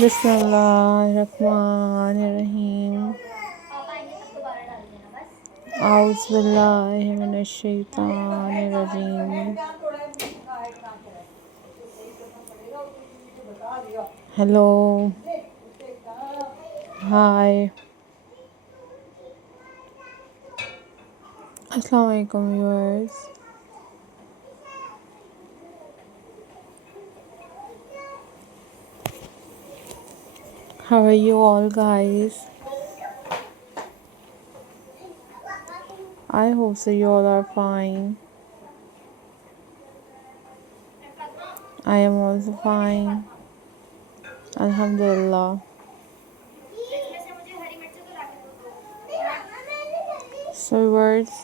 बिस्मिल्लाहिर्रहमानिर्रहीम। आउज़ुबिल्लाहिमिनश्शैतानिर्रजीम। हेलो, हाय, अस्सलाम वालेकुम viewers. How are you all, guys? I hope so you all are fine. I am also fine. Alhamdulillah. So words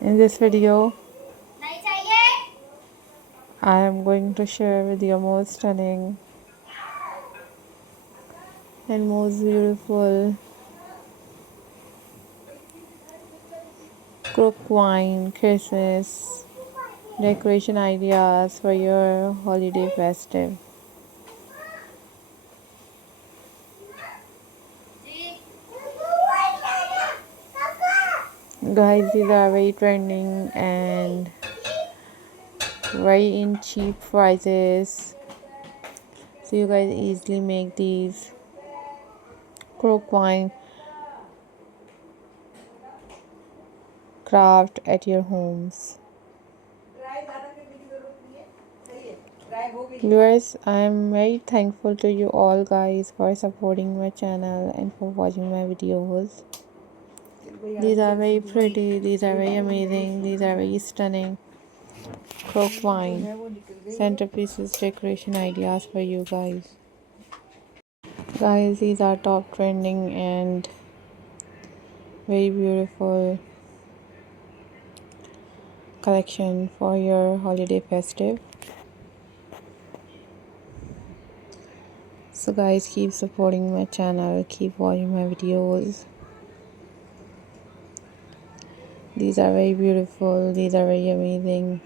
in this video, I am going to share with you most stunning and most beautiful crook wine Christmas decoration ideas for your holiday festive. Guys, these are very trending and very in cheap prices, so you guys easily make these crook wine craft at your homes. Viewers, I am very thankful to you all guys for supporting my channel and for watching my videos. These are very pretty, these are very amazing, these are very stunning crook wine centerpieces decoration ideas for you guys. Guys, these are top trending and very beautiful collection for your holiday festive. So guys, keep supporting my channel, keep watching my videos. These are very beautiful, these are very amazing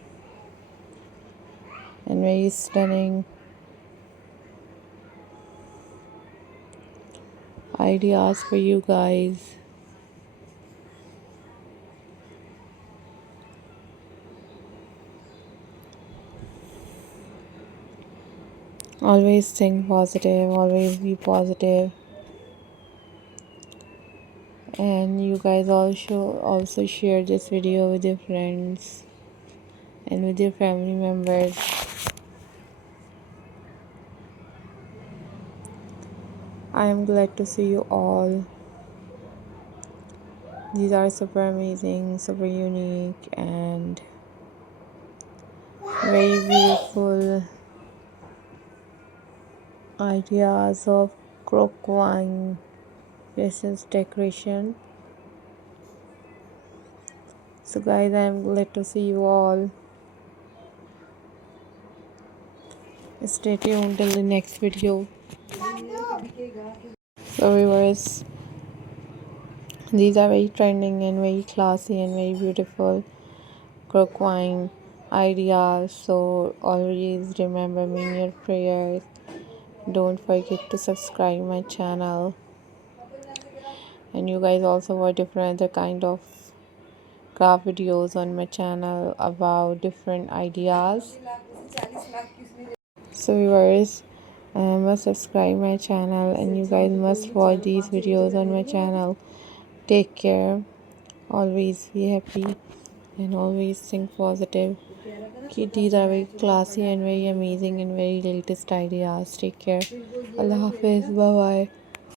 and very stunning ideas for you guys. Always think positive, always be positive. And you guys also share this video with your friends and with your family members. I am glad to see you all. These are super amazing, super unique and very beautiful ideas of crook wine Christmas decoration. So guys, I am glad to see you all. Stay tuned till the next video. So viewers, these are very trending and very classy and very beautiful crook wine ideas. So always remember me in your prayers. Don't forget to subscribe my channel. And you guys also watch different other kind of craft videos on my channel about different ideas. So viewers, must subscribe my channel and you guys must watch these videos on my channel. Take care, always be happy and always think positive. These are very classy and very amazing and very latest ideas. Take care. Allah Hafiz. Bye bye.